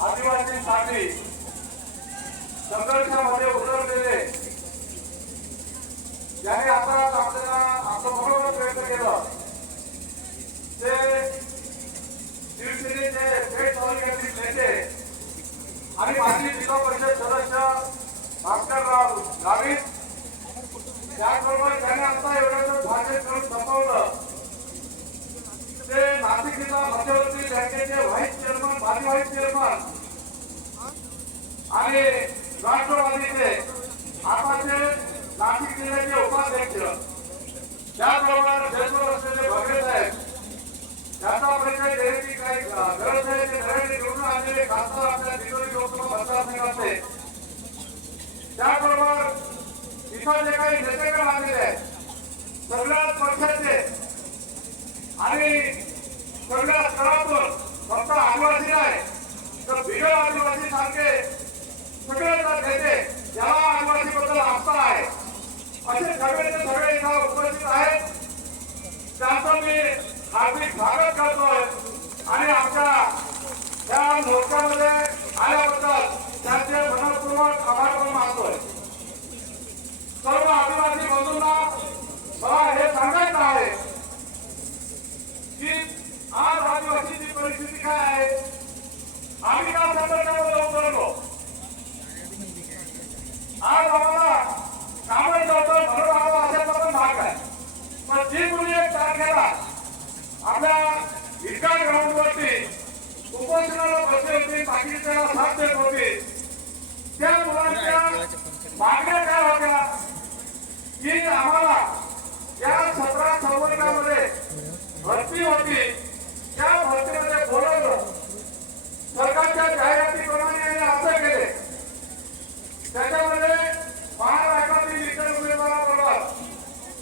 आदिवासींसाठी संघर्षामध्ये उतरलेले ज्यांनी आता आपल्याला आपलं बरोबर प्रयत्न केलं ते शिवसेनेचे पेठ तालुक्यातील नेते आणि माजी जिल्हा परिषद सदस्य भास्करराव गावित त्याचबरोबर त्यांनी आता एवढं भाषण करून संपवलं ते नाशिक जिल्हा मध्यवर्ती बँकेचे व्हाईस चेअरमन माजी व्हाईस चेअरमन आणि राष्ट्रवादीचे आताचे नाशिक जिल्ह्याचे उपाध्यक्ष त्याचबरोबर जयपूर असलेले भगरे साहेब त्याचा परिचय देण्याची काही गरज नाही ते नव्याने निवडून आलेले खासदार आपल्या दिंडोरी लोकसभा मतदारसंघाचे त्याचबरोबर इथं जे काही नेतेगण आलेले आहेत सगळ्याच पक्षाचे आणि सगळ्या स्तरातून फक्त आदिवासी नाही तर बिगर आदिवासी सारखे सगळे नेते ज्याला आदिवासी बद्दल आस्था आहे असे सगळे इथं उपस्थित आहेत त्यांचं मी हार्दिक स्वागत करतोय आणि आमच्या त्या मोर्चामध्ये आल्याबद्दल त्यांचे मनपूर्वक आभार पण मानतोय. सर्व आदिवासी बंधूंना मला हे सांगायचं आहे की आज आदिवासीची परिस्थिती काय आहे. आम्ही या संदर्भामध्ये उतरलो आज आम्हाला कामाचं होतं म्हणून आम्हाला अशाचा पण भाग आहे. पण जी मुली एक तारखेला आपल्या इतका ग्राउंडवरती उपोषणाला बसले होते बाकीच्याला साथ देत होते त्या मुलांच्या मागण्या काय होत्या की आम्हाला या 17 संवर्गामध्ये भरती होती त्या भरतीमध्ये बोलवलं सरकारच्या जाहिरातीप्रमाणे अर्ज केले त्याच्यामध्ये महाराष्ट्रातील इतर उमेदवाराबरोबर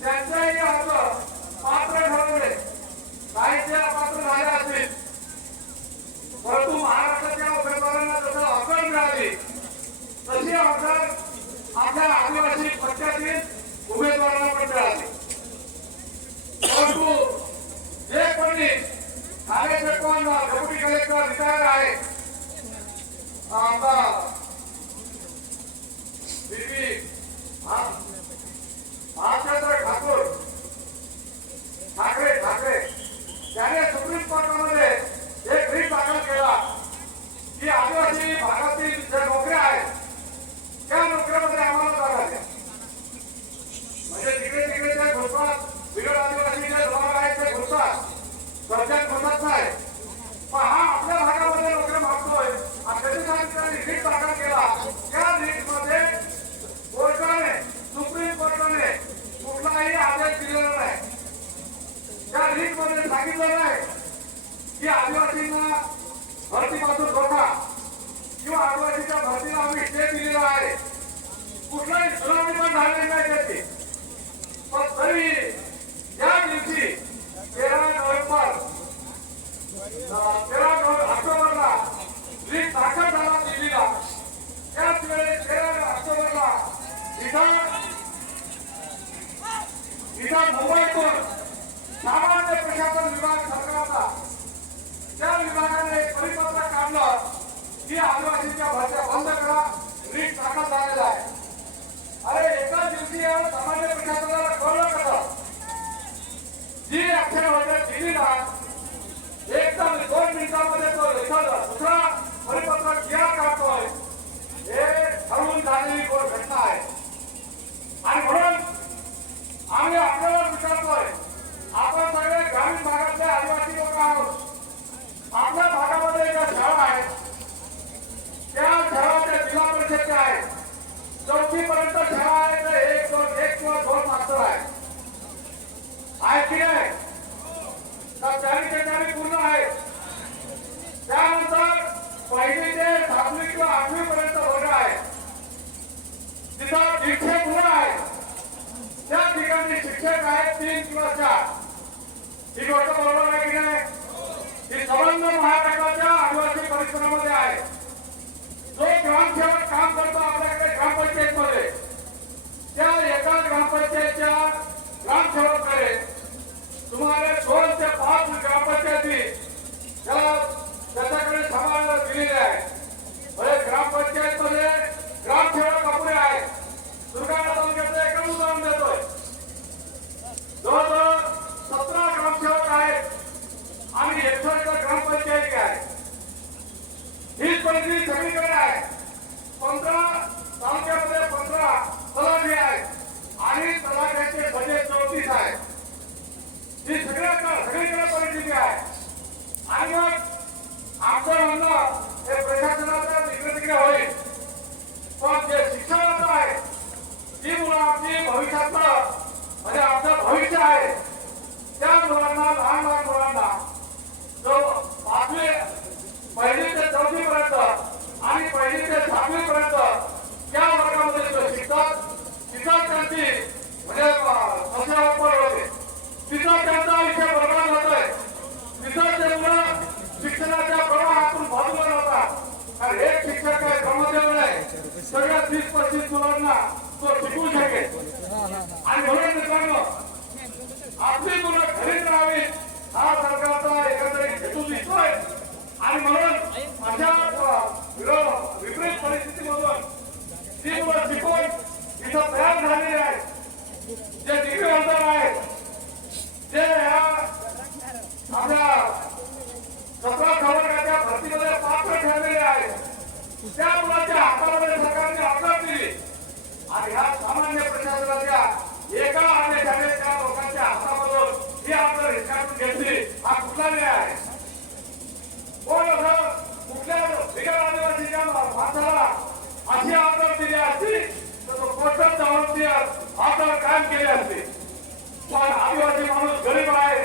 त्यांच्याही अर्ज पात्र ठरवले काहीचे अपात्र झाले असतील परंतु महाराष्ट्राच्या उमेदवारांना जसं अकल मिळाली तशी अकल आपल्या आदिवासी पक्षातील उमेदवारांना पण मिळाली. परंतु जे कोणी ठाण्याचे कोण डेप्युटी कलेक्टर रिटायर आहे आमदार बीबी महाचंद्र ठाकरे त्याने सुप्रीम कोर्टामध्ये एक रिट दाखल केला की आदिवासी भागातील ज्या नोकऱ्या आहेत त्या नोकऱ्यामध्ये आम्हाला जागा द्या. म्हणजे तिकडे त्या घुसतात बिगर आदिवासी जे जमात आहेत ते घुसतात सरकार घुसत नाही पण हा आपल्या भागामध्ये नोकऱ्या मागतोय आणि त्याच्यासाठी त्यांनी रिट दाखल केला. त्या रिटमध्ये कोर्टाने सुप्रीम कोर्टाने कुठलाही आदेश दिलेला नाही. त्या रीटमध्ये सांगितलं नाही की आदिवासींना भरतीपासून धोका किंवा आदिवासीच्या भरतीला आम्ही स्टे दिलेला आहे. कुठलाही सुनावणी पण झालेली नाही त्याची. पण तरी या दिवशी 13 ऑक्टोबरला रीट दाखल झाला दिल्लीला. त्याच वेळेस 13 ऑक्टोबरला इथं मुंबईतून सामान्य प्रशासन विभाग सरकारचा त्या विभागाने एक परिपत्रक काढलं की आदिवासीच्या भरत्या बंद करा रीट दाखल झालेला आहे. अरे एका दिवशी या सामान्य प्रशासनाला कळलं कसं जी अक्षर होते दिल्लीला एकदम 2 मिनिटांमध्ये तो दुसरा परिपत्रक तयार करतोय हे ठरवून झालेली घटना आहे. आणि म्हणून आम्ही आपल्याला विचारतोय आपण सगळे ग्रामीण भागातले आदिवासी लोक आहोत. आपल्या भागामध्ये ज्या शाळा आहेत त्या शाळाच्या जिल्हा परिषदच्या आहेत तिथं 150 मुलं आहेत, त्या ठिकाणी शिक्षक आहेत 3 किंवा 4. ही गोष्ट बरोबर आहे की नाही? ही संबंध महाराष्ट्राच्या आदिवासी परिसरामध्ये आहे. जो ग्रामसेवक काम करतो आपल्याकडे ग्रामपंचायत मध्ये, त्या एका ग्रामपंचायतच्या ग्रामसेवकाकडे सुमारे 2 ते 5 ग्रामपंचायती त्याच्याकडे सांभाळायला दिलेले आहे. ग्रामपंचायत मध्ये ग्रामसेवक अपुरे आहे. दुर्गाणा तालुक्याचं एकच उदाहरण देतोय. जवळजवळ 17 ग्रामसेवक आहेत आणि 61 ग्रामपंचायती आहे. हीच परिस्थिती सगळीकडे आहे. 15 तालुक्यामध्ये 15 तलाठी आहेत आणि तलाठ्यांचे बजेट 34 आहे. ही सगळीकडे परिस्थिती आहे. आणि मग आमचं म्हणणं हे प्रशासनाचा इकडे तिकडे होईल, पण जे शिक्षणाचं आहे ती मुलं आमची भविष्यातलं म्हणजे आमचं भविष्य आहे. त्या मुलांना लहान लहान मुलांना जो पहिली ते 4थी पर्यंत आणि 1ली ते 7वी पर्यंत त्या वर्गामध्ये जो शिकतात तिथं त्यांची म्हणजे कसे वापर होते, तिथं त्यांचा विषय बरोबर होतोय, तिथं ते मुलं शिक्षणाच्या प्रवाहातून बाजूला जातात. आणि एक शिक्षक काय ब्रह्मदेव नाही, सगळ्या 30-35 मुलांना तो शिकवू शकेल. आणि म्हणून मित्रांनो, आपली मुलं घरीच राहावी हा सरकारचा एकंदरीत हेतू दिसतोय. आणि म्हणून अशा विपरीत परिस्थितीमधून ती मुलं शिकून इथं तयार झालेली आहेत. जे डिग्री होल्डर आहेत, जे आपल्या 17 खबरच्या भरतीमध्ये पात्र ठरलेले आहेत, त्या मुलाच्या हातामध्ये सरकारने आकार दिली. आणि ह्या सामान्य प्रशासनाच्या एका आदेशाने त्या लोकांच्या हातामधून ही आपलं हिसकावून घेतली. हा कुठला न्याय आहे? कोण असं कुठल्या बिगर आदिवासीच्या माणसाला अशी आदर दिली असती तर तो कोर्टात जाऊन आदर कायम केली असती. पण आदिवासी माणूस गरीब आहे,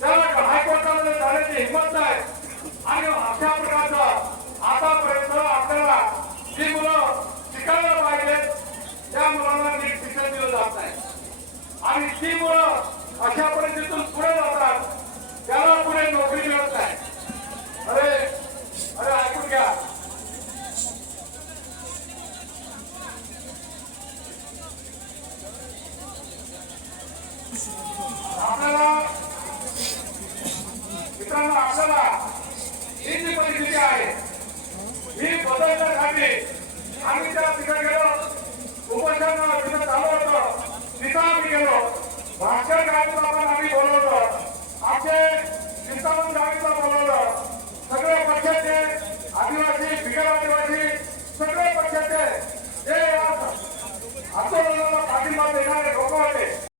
त्याला हायकोर्टामध्ये जाण्याची हिंमत नाही. आणि अशा प्रकारचं आतापर्यंत आपल्याला जी मुलं शिकायला पाहिजेत त्या मुलांना नीट शिक्षण दिलं जात नाही. आणि ती मुलं अशा परिस्थितीतून पुढे जातात, त्याला पुढे नोकरी मिळत नाही. अरे अरे ऐकून घ्या, आपल्याला मित्रांनो, आपल्याला ही जी परिस्थिती आहे ही बदलण्यासाठी आम्ही त्या तिकडे गेलो, उपोषण तिथं चालू होतं, तिथं आम्ही गेलो, भाषण गाडीला पण आम्ही बोलवलं, आमचे चिंतामण गाडीला बोलवलं, सगळे पक्षाचे आदिवासी बिगर